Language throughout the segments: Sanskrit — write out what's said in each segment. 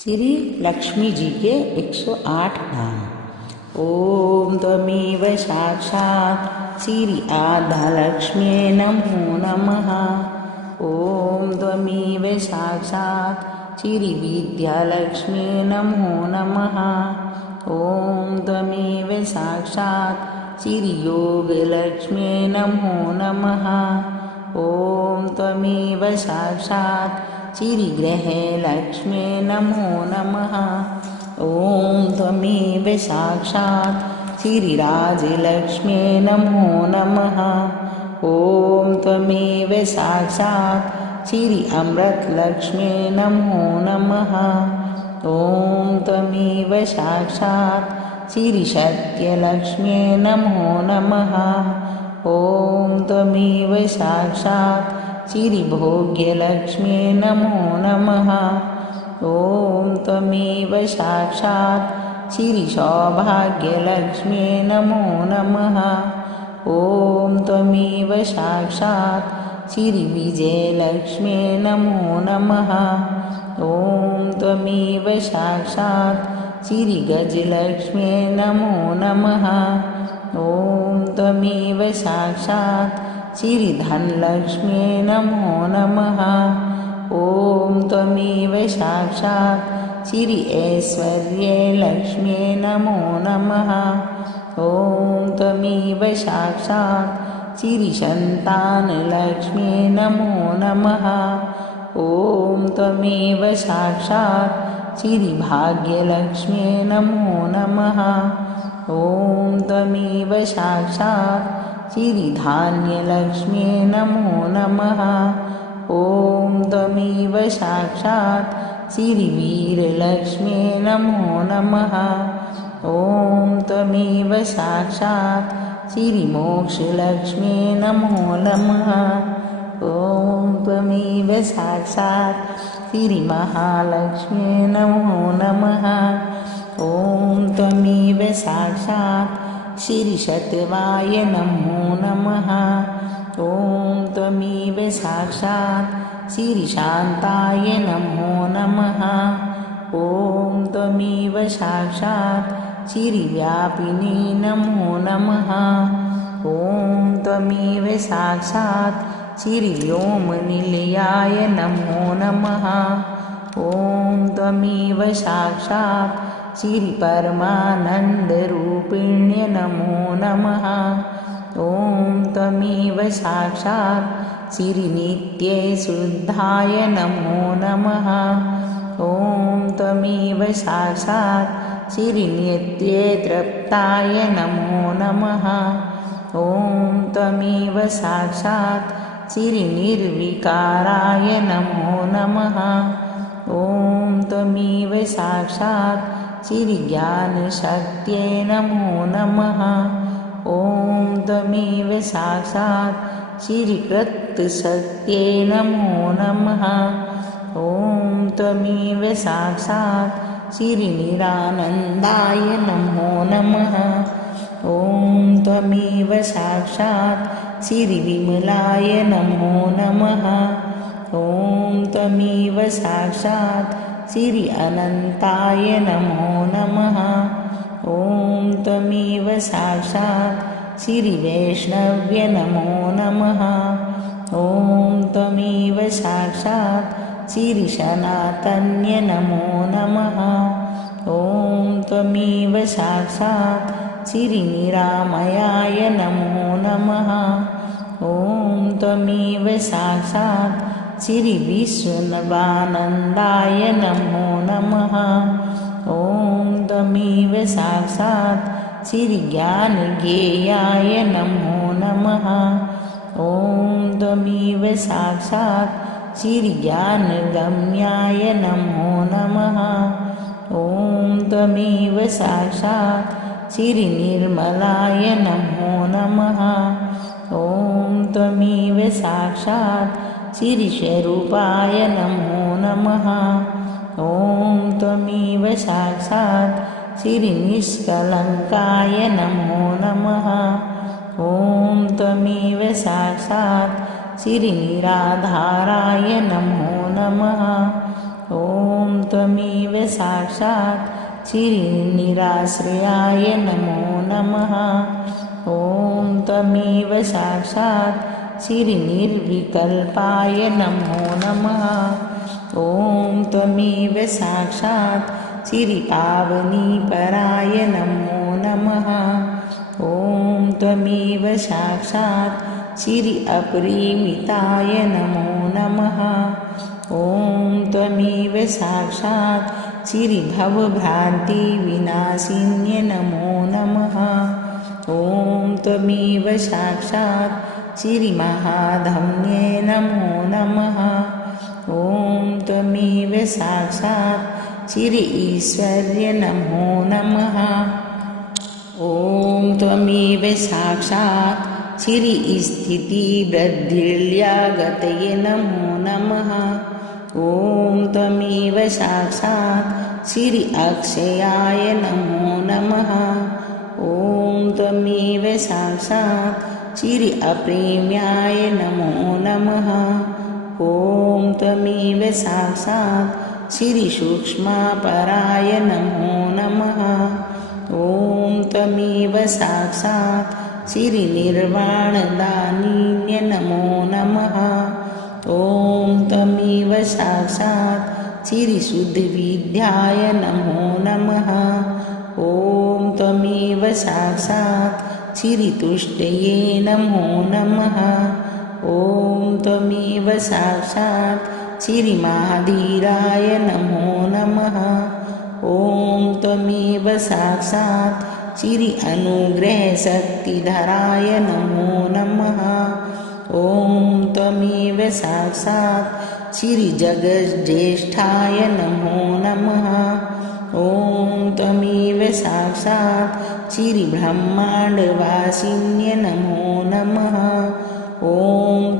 श्री लक्ष्मी जी के 108 नाम। ओम त्वमेव साक्षात् श्री आद्यलक्ष्म्यै नमो नमः। ओम त्वमेव साक्षात् श्री विद्यालक्ष्म्यै नमो नमः। ओम त्वमेव साक्षात् श्री योगलक्ष्म्यै नमो नमः। ओम त्वमेव साक्षात् श्री गृहलक्ष्म्यै नमो नमः। ओम त्वमेव साक्षात् श्री राजलक्ष्म्यै नमो नमः। ओम त्वमेव साक्षात् श्री अमृतलक्ष्म्यै नमो नमः। ओम त्वमेव साक्षात् श्री सत्यलक्ष्म्यै नमो नमः। ओम त्वमेव साक्षात् श्री भोग्यलक्ष्म्यै नमो नमः। ओम त्वमेव साक्षात् श्री सौभाग्यलक्ष्म्यै नमो नमः। ओम त्वमेव साक्षात् श्री विजयलक्ष्म्यै नमो नमः। ओम त्वमेव साक्षात् श्री गजलक्ष्म्यै नमो नमः। ओम त्वमेव साक्षात् श्री धनलक्ष्म्यै नमो नमः। ओम त्वमेव साक्षात् श्री ऐश्वर्यलक्ष्म्यै नमो नमः। ओम त्वमेव साक्षात् श्री संतानलक्ष्म्यै नमो नमः। ओम त्वमेव साक्षात् श्री भाग्यलक्ष्म्यै नमो नमः। ओम त्वमेव साक्षात् श्री धान्यलक्ष्म्यै नमो नमः। ओम त्वमेव साक्षात् श्री वीरलक्ष्म्यै नमो नमः। ओम त्वमेव साक्षात् श्री मोक्षलक्ष्म्यै नमो नमः। ओम त्वमेव साक्षात् श्री महालक्ष्म्यै नमो नमः। ओम त्वमेव साक्षात् श्री सत्वाय नमो नमः। ओम त्वमेव साक्षात् श्री शान्ताय नमो नमः। ओम त्वमेव साक्षात् श्री व्यापिने नमो नमः। ओम त्वमेव साक्षात् श्री व्योमनिलयाय नमो नमः। ओम त्वमेव साक्षात् श्री परमानन्दरूपिण्यै नमो नमः। ओम त्वमेव साक्षात् श्री नित्यशुद्धाय नमो नमः। ओम त्वमेव साक्षात् श्री नित्यतृप्ताय नमो नमः। ओम त्वमेव साक्षात् श्री निर्विकाराय नमो नमः। ओम त्वमेव साक्षात् श्री ज्ञानशक्त्यै नमो नमः। ओम त्वमेव साक्षात् श्री कृतशक्त्यै नमो नमः। ओम त्वमेव साक्षात् श्री निरानन्दाय नमो नमः। ओम त्वमेव साक्षात् श्री विमलाय नमो नमः। ओम त्वमेव साक्षात् श्री अनन्ताय नमो नमः। ओम त्वमेव साक्षात् श्री वैष्णव्य नमो नमः। ओम त्वमेव साक्षात् श्री सनातन्य नमो नमः। ओम त्वमेव साक्षात् श्री निरामयाय नमो नमः। ओम त्वमेव साक्षात् श्री विश्वनवानन्दाय नमो नमः। ओम त्वमेव साक्षात् श्री ज्ञानज्ञेयाय नमो नमः। ओम त्वमेव साक्षात् श्री ज्ञानगम्याय नमो नमः। ओम त्वमेव साक्षात् श्री निर्मलाय नमो नमः। ओम त्वमेव साक्षात् श्री स्वरूपाय नमो नमः। ओम त्वमेव साक्षात् श्री निष्कलङ्काय नमो नमः। ओम त्वमेव साक्षात् श्री निराधाराय नमो नमः। ॐ त्वमेव साक्षात् श्रीनिराश्रयाय नमो नमः। ॐ त्वमेव साक्षात् श्रीनिर्विकल्पाय नमो नमः। ॐ त्वमेव साक्षात् श्रीपावनीपराय नमो नमः। ॐ त्वमेव साक्षात् श्री अपरिमिताय नमो नमः। ॐ त्वमेव साक्षात् श्रीभवभ्रान्तिविनाशिन्ये नमो नमः। ॐ त्वमेव साक्षात् श्रीमहाधम्ये नमो नमः। ॐ त्वमेव साक्षात् श्री ईश्वर्य नमो नमः। ॐ त्वमेव साक्षात् श्री स्थितिवृद्धिर्ल्यागतये नमो नमः। ॐ त्वमेव साक्षात् श्री अक्षयाय नमो नमः। ॐ त्वमेव साक्षात् श्री अप्रेम्याय नमो नमः। ॐ त्वमेव साक्षात् श्री सूक्ष्मपराय नमो नमः। ॐ त्वमेव साक्षात् श्री निर्वाणदानिन्ये नमो नमः। ॐ त्वमेव साक्षात् श्री शुद्धविद्याय नमो नमः। ॐ त्वमेव साक्षात् श्री तुष्टये नमो नमः। ॐ त्वमेव साक्षात् श्री महाधीराय नमो नमः। ॐ त्वमेव साक्षात् श्री अनुग्रहशक्तिधराय नमो नमः। ॐ त्वमेव साक्षात् श्री जगज्येष्ठाय नमो नमः। ॐ त्वमेव साक्षात् श्री ब्रह्माण्डवासिन्ये नमो नमः। ॐ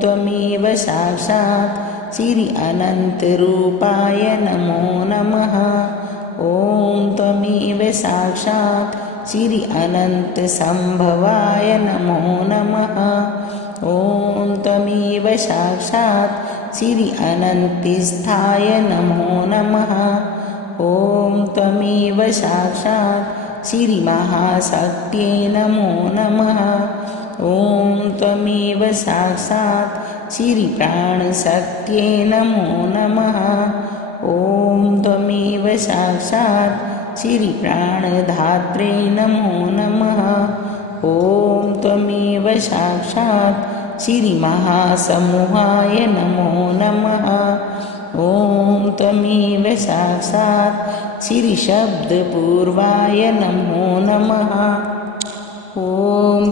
त्वमेव साक्षात् श्री अनन्तरूपाय नमो नमः। ॐ त्वमेव साक्षात् श्री अनन्तसम्भवाय नमो नमः। ॐ त्वमेव साक्षात् श्री अनन्तिस्थाय नमो नमः। ॐ त्वमेव साक्षात् श्री महाशक्त्यै नमो नमः। ॐ त्वमेव साक्षात् श्री प्राणशक्त्यै नमो नमः। ॐ त्वमेव साक्षात् श्री प्राणधात्रे नमो नमः। ॐ त्वमेव साक्षात् श्री महासमूहाय नमो नमः। ॐ त्वमेव साक्षात् श्री शब्दपूर्वाय नमो नमः। ॐ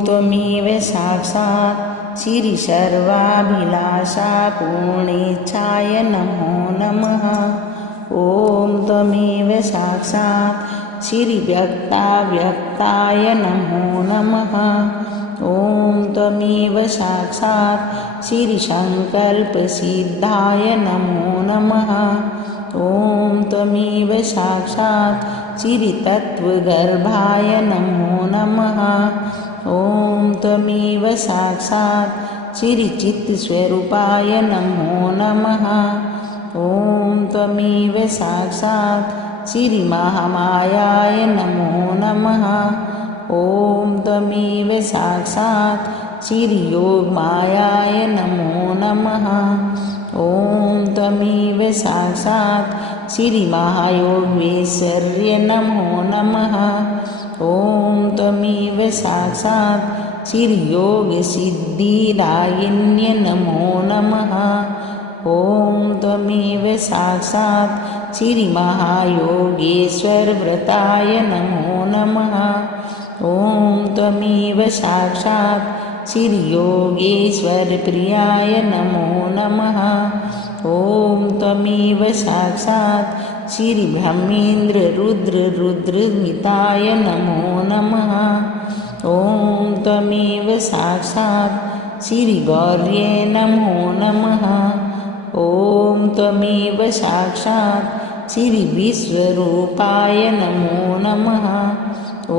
त्वमेव साक्षात् श्री सर्वाभिलाषापूर्णेच्छाय नमो नमः। ॐ त्वमेव साक्षात् श्री व्यक्ताव्यक्ताय नमो नमः। ॐ त्वमेव साक्षात् श्री संकल्पसिद्धाय नमो नमः। ॐ त्वमेव साक्षात् श्री तत्त्वगर्भाय नमो नमः। ॐ त्वमेव साक्षात् श्री चित्स्वरूपाय नमो नमः। ॐ त्वमेव साक्षात् श्री महामायाय नमो नमः। ॐ त्वमेव साक्षात् श्री योगमायाय नमो नमः। ॐ त्वमेव साक्षात् श्री महायोगेश्वर्य नमो नमः। ॐ त्वमेव साक्षात् श्री योगसिद्धिदायिन्ये नमो नमः। ॐ त्वमेव साक्षात् श्री महायोगेश्वरव्रताय नमो नमः। ॐ त्वमेव साक्षात् श्री योगेश्वरप्रियाय नमो नमः। ॐ त्वमेव साक्षात् श्री ब्रह्मेन्द्ररुद्ररुद्रमिताय नमो नमः। ॐ त्वमेव साक्षात् श्री गौर्ये नमो नमः। ॐ त्वमेव साक्षात् श्री विश्वरूपाय नमो नमः। ॐ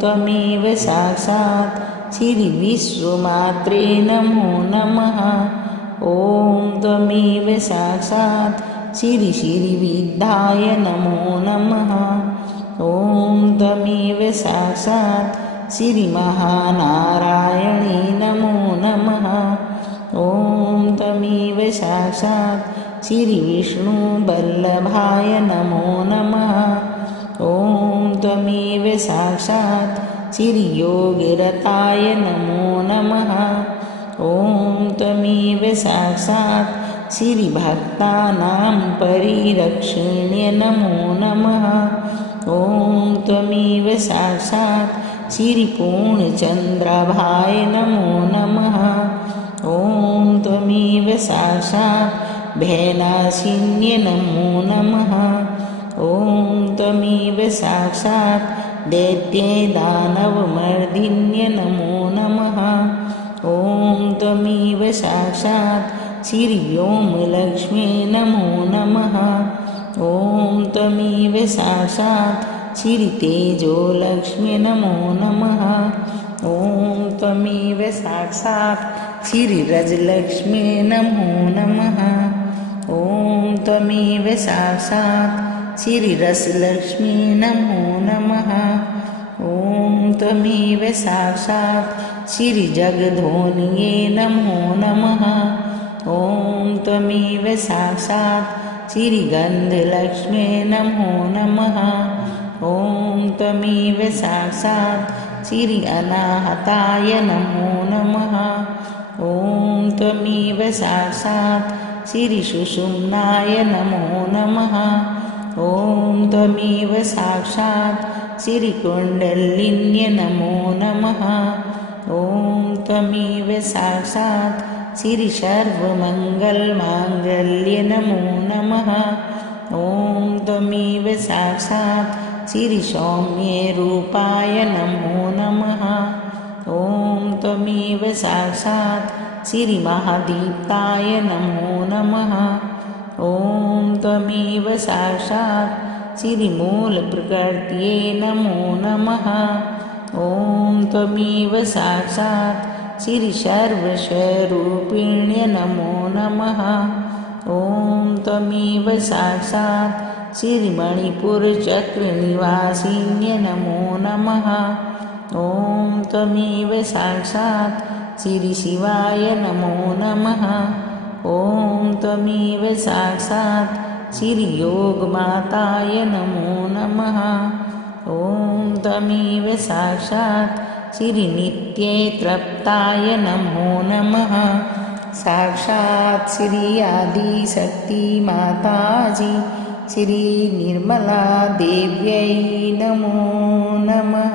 त्वमेव साक्षात् श्री विश्वमात्रे नमो नमः। ॐ त्वमेव साक्षात् श्रीविद्धाय नमो नमः। ॐ तमेव साक्षात् श्रीमहानारायणे नमो नमः। ॐ तमेव साक्षात् श्रीविष्णुवल्लभाय नमो नमः। ॐ तमेव साक्षात् श्रीयोगिरताय नमो नमः। ॐ तमेव साक्षात् श्रीभक्तानां परिरक्षिण्य नमो नमः। ॐ तमेव साक्षात् श्रीपूर्णचन्द्राभाय नमो नमः। ॐ तमेव साक्षात् भयनाशिन्य नमो नमः। ॐ तमेव साक्षात् दैत्यदानवमर्दिन्य नमो नमः। ॐ तमेव साक्षात् श्रीव्योमलक्ष्मी नमो नमः। ॐ तमेव साक्षात् श्रीतेजोलक्ष्मी नमो नमः। ॐ तमेव साक्षात् श्रीरजलक्ष्मी नमो नमः। ॐ तमेव साक्षात् श्रीरसलक्ष्मी नमो नमः। ॐ तमेव साक्षात् श्रीजगद्धोनिये नमो नमः। ॐ तमेव साक्षात् श्रीगन्धलक्ष्मी नमो नमः। ॐ तमेव साक्षात् श्री अनाहताय नमो नमः। ॐ तमेव साक्षात् श्री सुषुम्नाय नमो नमः। ॐ तमेव साक्षात् श्री कुण्डलिन्ये नमो नमः। ॐ तमेव साक्षात् श्री सर्वमङ्गलमाङ्गल्ये नमो नमः। ॐ तमेव साक्षात् श्री सौम्यरूपाय नमो नमः। ॐ तमेव साक्षात् श्री महादीप्ताय नमो नमः। ॐ तमेव साक्षात् श्री मूलप्रकृत्यै नमो नमः। ॐ तमेव साक्षात् श्री सर्वस्वरूपिण्ये नमो नमः। ॐ तमेव साक्षात् श्री मणिपुरचक्रनिवासिन्ये नमो नमः। ॐ तमेव साक्षात् श्री शिवाय नमो नमः। ॐ तमेव साक्षात् श्री योगमाताय नमो नमः। ॐ तमेव साक्षात् श्री नित्यतृप्ताय नमो नमः। साक्षात् श्री आदिशक्ति माताजी श्री निर्मला देव्यै नमो नमः।